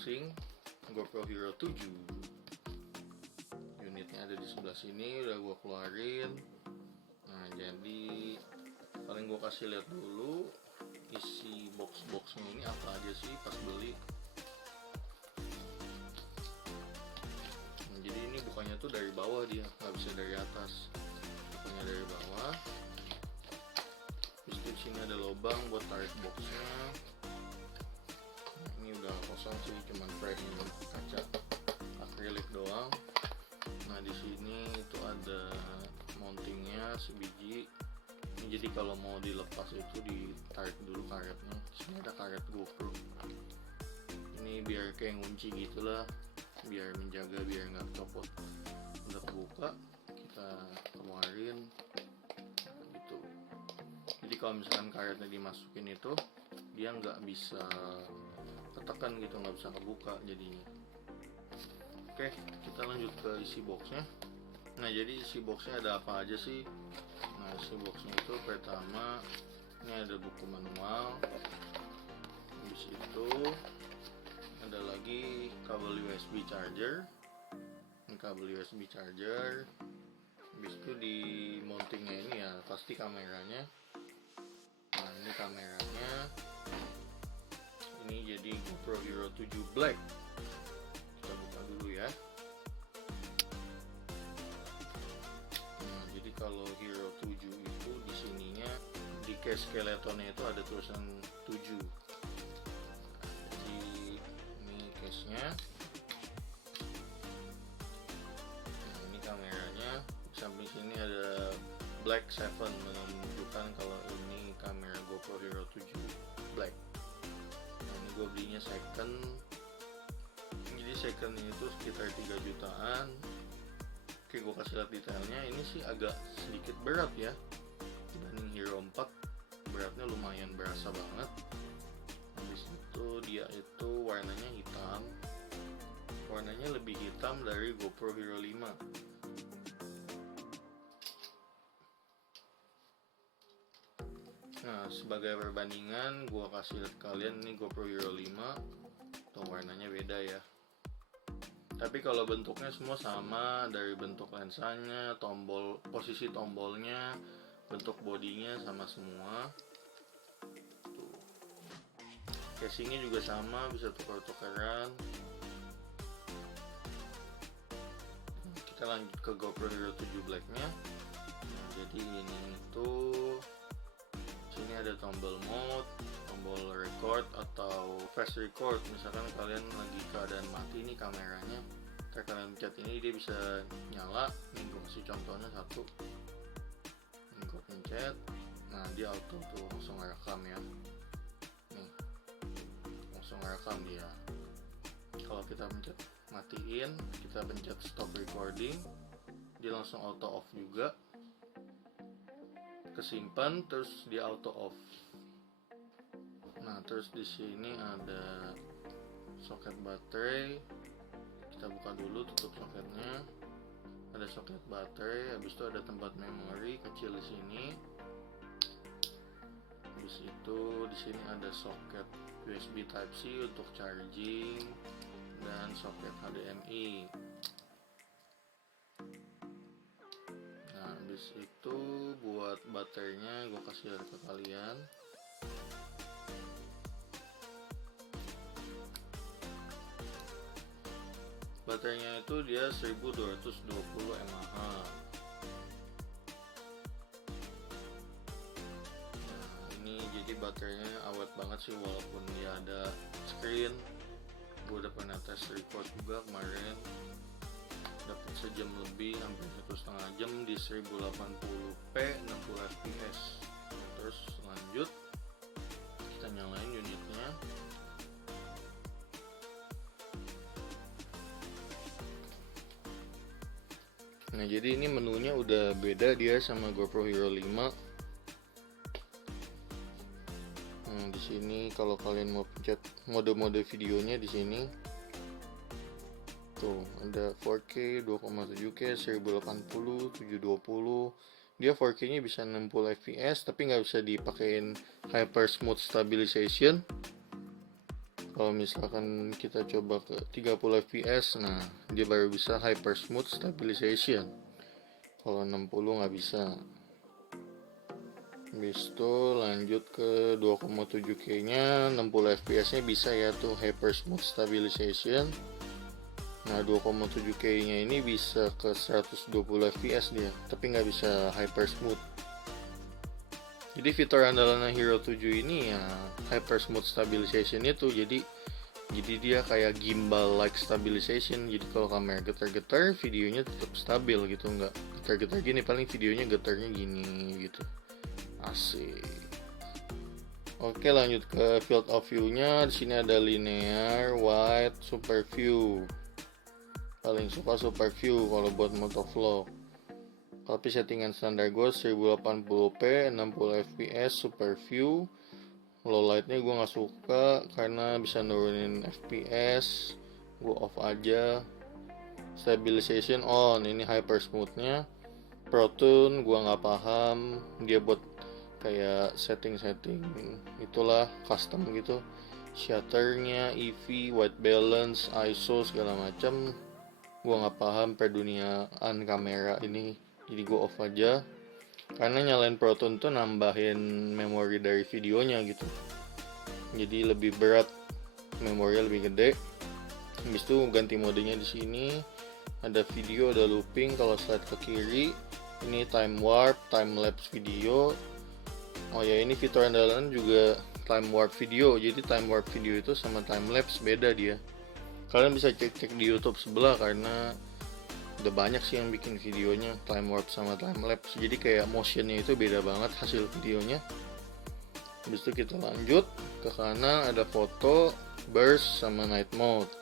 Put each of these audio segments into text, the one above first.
unboxing GoPro Hero 7. Unitnya ada di sebelah sini, udah gue keluarin. Nah, jadi paling gue kasih lihat dulu isi box-boxnya ini apa aja sih pas beli. Nah, jadi ini bukannya tuh dari bawah, dia nggak bisa dari atas, bukannya dari bawah. Terus di sini ada lubang buat tarik boxnya. Nah, ini udah kosong sih, cuman frame kaca akrilik doang. Nah, di sini itu ada mountingnya sebiji. Ini jadi kalau mau dilepas itu ditarik dulu karetnya. Sini ada karet GoPro. Ini biar kayak ngunci gitulah, biar menjaga biar nggak copot. Udah kebuka, kita keluarin gitu. Jadi kalau misalkan karetnya dimasukin itu, dia nggak bisa ketekan gitu, nggak bisa kebuka jadinya. Oke, kita lanjut ke isi boxnya. Nah, jadi isi boxnya ada apa aja sih? Nah, isi boxnya itu pertama ini ada buku manual. Habis itu ada lagi kabel USB charger. Ini kabel USB charger. Habis itu di mountingnya ini ya pasti kameranya. Nah, ini kameranya. Ini jadi GoPro Hero 7 Black. Kita buka dulu ya. Nah, jadi kalau Hero 7 itu di sininya di case skeletonnya itu ada tulisan 7. Jadi ini case-nya. Nah, ini kameranya. Di samping sini ada Black 7 menunjukkan kalau ini kamera GoPro Hero 7 Black. Nah, ini gue belinya second. Jadi second itu sekitar 3 jutaan. Oke, gue kasih lihat detailnya. Ini sih agak sedikit berat ya dibanding Hero 4. Beratnya lumayan berasa banget. Habis itu dia itu warnanya hitam. Warnanya lebih hitam dari GoPro Hero 5. Nah, sebagai perbandingan gue kasih lihat kalian ini GoPro Hero 5. Tuh, warnanya beda ya. Tapi kalau bentuknya semua sama, dari bentuk lensanya, tombol, posisi tombolnya, bentuk bodinya sama semua. Tuh. Casingnya juga sama, bisa tukar-tukaran. Kita lanjut ke GoPro Hero 7 Black-nya. Nah, jadi ini tuh sini ada tombol mode, tombol record atau fast record. Misalkan kalian lagi keadaan mati nih kameranya, ntar kalian pencet ini dia bisa nyala. Ini gue kasih contohnya satu. Ini gue pencet, nah dia auto tuh langsung ngerekam ya. Nih langsung ngerekam dia. Kalau kita pencet matiin, kita pencet stop recording, dia langsung auto off juga. Kesimpan terus dia auto off. Nah, terus di sini ada soket baterai. Kita buka dulu, tutup soketnya. Ada soket baterai, habis itu ada tempat memori kecil di sini. Habis itu di sini ada soket USB Type C untuk charging dan soket HDMI. Nah, habis itu buat baterainya gue kasih lihat ke kalian. Baterainya itu dia 1220 mAh. Nah, ini jadi baterainya awet banget sih walaupun dia ada screen. Gue udah pernah tes record juga kemarin, dapat sejam lebih, hampir 1,5 jam di 1080p 60 fps. Terus lanjut, kita nyalain unitnya. Nah, jadi ini menunya udah beda dia sama GoPro Hero 5. Nah, di sini kalau kalian mau pencet mode-mode videonya di sini. Tuh, ada 4K, 2,7K, 1080, 720. Dia 4K-nya bisa 60 fps, tapi nggak bisa dipakein Hyper Smooth Stabilization. kalau misalkan kita coba ke 30 fps, nah dia baru bisa hyper smooth stabilization. Kalau 60 nggak bisa. Habis itu lanjut ke 2,7K nya 60 fps nya bisa ya tuh hyper smooth stabilization. Nah 2,7K nya ini bisa ke 120 fps dia, tapi nggak bisa hyper smooth. Jadi fitur andalan Hero 7 ini ya hyper smooth stabilization itu, jadi dia kayak gimbal like stabilization. Jadi kalau kamera getar-getar videonya tetap stabil gitu, nggak getar-getar gini, paling videonya getarnya gini gitu. Asik. Oke, lanjut ke field of view-nya. Di sini ada linear, wide, super view. Paling suka super view kalau buat motovlog. Tapi settingan standar gue 1080p 60 fps super view. Low lightnya gue nggak suka karena bisa nurunin fps. Gue off aja. Stabilization on, ini hyper smoothnya. Pro Tune gue nggak paham, dia buat kayak setting itulah custom gitu. Shutternya, EV, white balance, ISO segala macam. Gue nggak paham perduniaan kamera ini, jadi gue off aja. Karena nyalain Pro Tune tuh nambahin memori dari videonya gitu, jadi lebih berat, memori lebih gede. Habis itu ganti modenya di sini. Ada video, ada looping. Kalau slide ke kiri, ini time warp, time lapse video. Oh ya, ini fitur andalan juga time warp video. Jadi time warp video itu sama time lapse beda dia. Kalian bisa cek di YouTube sebelah karena udah banyak sih yang bikin videonya time warp sama time lapse. Jadi kayak motionnya itu beda banget hasil videonya. Habis itu kita lanjut ke kanan, ada foto, burst sama night mode.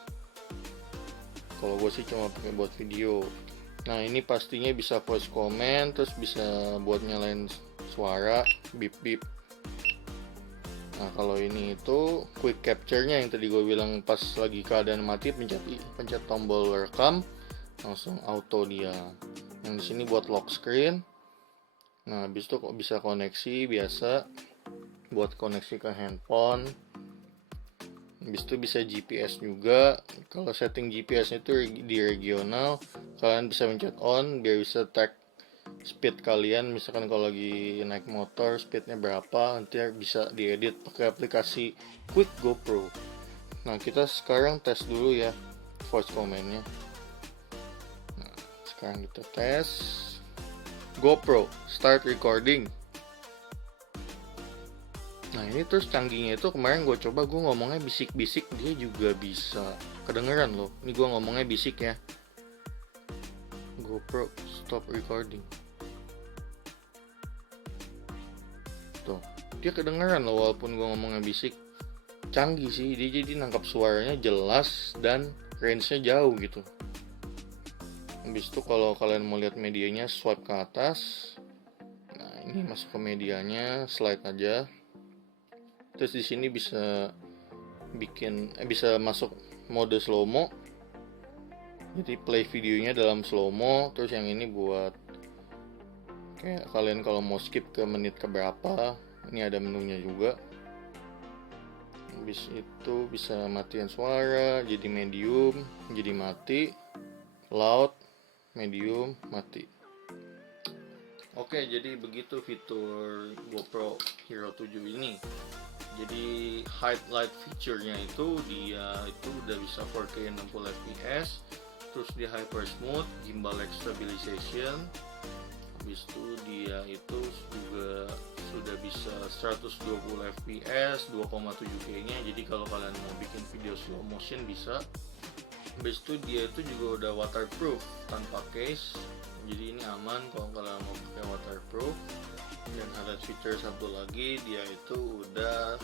Kalau gue sih cuma pakai buat video. Nah ini pastinya bisa voice comment, terus bisa buat nyalain suara, bip bip. Nah kalau ini itu quick capture-nya yang tadi gue bilang, pas lagi keadaan mati pencet tombol rekam langsung auto dia. Yang di sini buat lock screen. Nah habis itu kok bisa koneksi biasa, buat koneksi ke handphone. Habis itu bisa GPS juga. Kalau setting GPS itu di regional, kalian bisa mencet on biar bisa track speed kalian. Misalkan kalau lagi naik motor speednya berapa, nanti bisa diedit pakai aplikasi Quick GoPro. Nah kita sekarang tes dulu ya voice command-nya. Nah sekarang kita tes. GoPro start recording. Nah ini terus canggihnya itu, kemarin gue coba, gue ngomongnya bisik-bisik, dia juga bisa kedengeran loh. Ini gue ngomongnya bisik ya. GoPro stop recording. Tuh, dia kedengeran loh walaupun gue ngomongnya bisik. Canggih sih, dia jadi nangkap suaranya jelas dan range-nya jauh gitu. Habis itu kalau kalian mau lihat medianya, swipe ke atas. Nah ini masuk ke medianya, slide aja. Terus di sini bisa bisa masuk mode slow mo. Jadi play videonya dalam slow mo. Terus yang ini buat kayak kalian kalau mau skip ke menit keberapa, ini ada menunya juga. Habis itu bisa matiin suara, jadi medium, jadi mati, loud, medium, mati. Oke, jadi begitu fitur GoPro Hero 7 ini. Jadi highlight feature-nya itu dia itu udah bisa 4K 60 fps, terus dia hyper smooth, gimbal like stabilization. Habis itu dia itu juga sudah bisa 120 fps, 2,7K nya. Jadi kalau kalian mau bikin video slow motion bisa. Habis itu dia itu juga udah waterproof tanpa case. Jadi ini aman kalau kalian mau pakai waterproof. Dan ada feature satu lagi, dia itu udah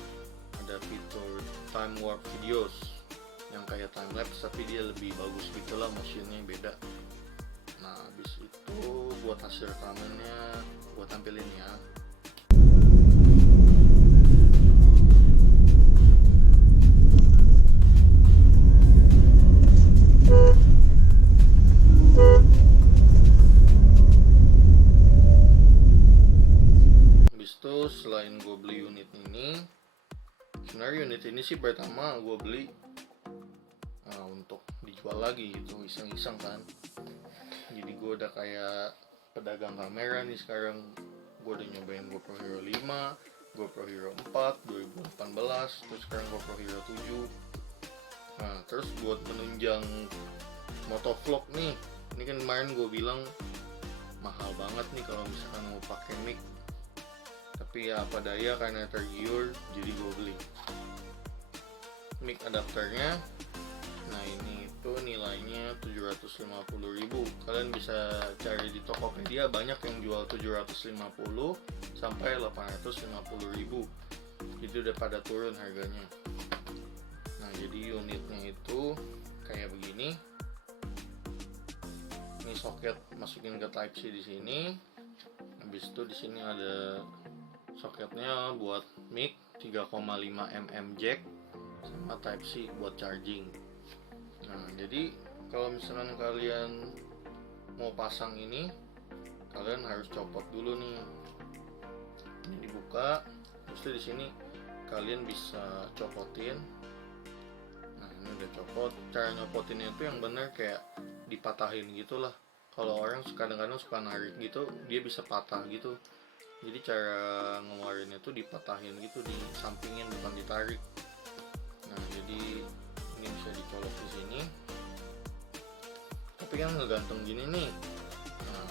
ada fitur time warp videos yang kayak time lapse, tapi dia lebih bagus gitu lah, motionnya beda. Nah habis itu buat hasil rekamannya buat tampilin ya. Selain gue beli unit ini, sebenarnya unit ini sih pertama gue beli untuk dijual lagi gitu, iseng-iseng kan. Jadi gue udah kayak pedagang kamera nih sekarang. Gue udah nyobain GoPro Hero 5, GoPro Hero 4 2018, terus sekarang GoPro Hero 7. Nah terus buat menunjang motovlog nih, ini kan kemarin gue bilang mahal banget nih kalau misalkan mau pakai mic, tapi ya apa daya karena tergiur jadi gue beli mic adapternya. Nah ini itu nilainya 750.000. Kalian bisa cari di Tokopedia, banyak yang jual 750 sampai 850.000. Itu udah pada turun harganya. Nah jadi unitnya itu kayak begini. Ini soket masukin ke Type C di sini. Habis itu di sini ada soketnya buat mic 3,5 mm jack sama Type C buat charging. Nah jadi kalau misalkan kalian mau pasang ini, kalian harus copot dulu nih. Ini dibuka, terus di sini kalian bisa copotin. Nah ini udah copot. Cara nyopotinnya itu yang bener kayak dipatahin gitulah. Kalau orang kadang-kadang suka narik gitu, dia bisa patah gitu. Jadi cara ngeluarinnya tuh dipatahin gitu, disampingin bukan ditarik. Nah jadi ini bisa dicolok di sini. Tapi kan ngegantung gini nih. Nah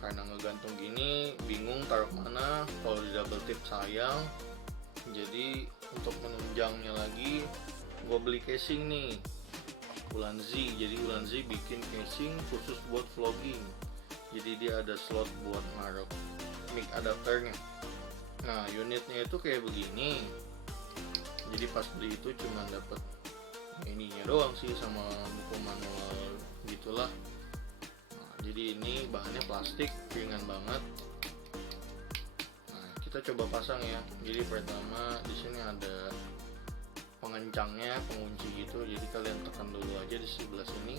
karena ngegantung gini bingung taruh mana, kalau di double tip sayang. Jadi untuk menunjangnya lagi, gue beli casing nih, Ulanzi. Jadi Ulanzi bikin casing khusus buat vlogging. Jadi dia ada slot buat naruh mic adapternya. Nah unitnya itu kayak begini. Jadi pas beli itu cuma dapet ininya doang sih sama buku manual gitulah. Nah, jadi ini bahannya plastik, ringan banget. Nah kita coba pasang ya. Jadi pertama di sini ada pengencangnya, pengunci gitu. Jadi kalian tekan dulu aja di sebelah sini.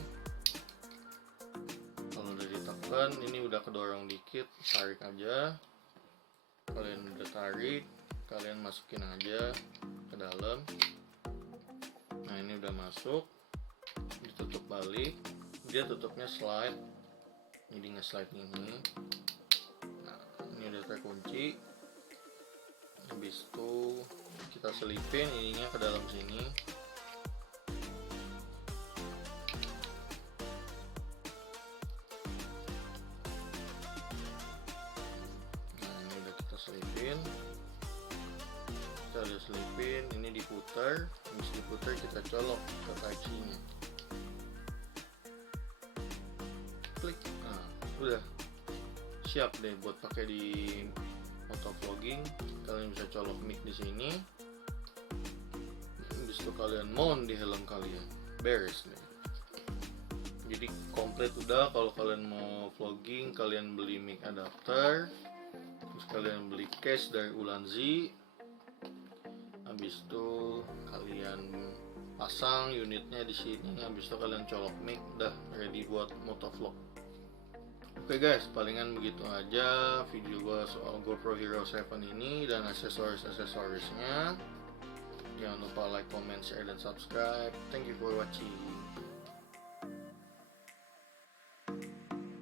Kalau udah ditekan, ini udah kedorong dikit, tarik aja. Kalian udah tarik, kalian masukin aja ke dalam. Nah ini udah masuk, ditutup balik. Dia tutupnya slide, jadi nge-slide ini. Nah ini udah terkunci. Habis itu kita selipin ininya ke dalam sini. Nah ini udah kita selipin. Kita udah selipin, ini diputar. Habis diputar kita colok ke Type C nya. Klik. Nah udah siap deh buat pakai di motovlogging. Kalian bisa colok mic di sini. Habis itu kalian mount di helm kalian, beres deh. Jadi komplit udah. Kalau kalian mau vlogging, kalian beli mic adapter, terus kalian beli case dari Ulanzi. Habis itu kalian pasang unitnya di sini. Habis itu kalian colok mic, udah ready buat motovlog. Oke guys, palingan begitu aja video gua soal GoPro Hero 7 ini dan aksesoris-aksesorisnya. Jangan lupa like, comment, share, dan subscribe. Thank you for watching.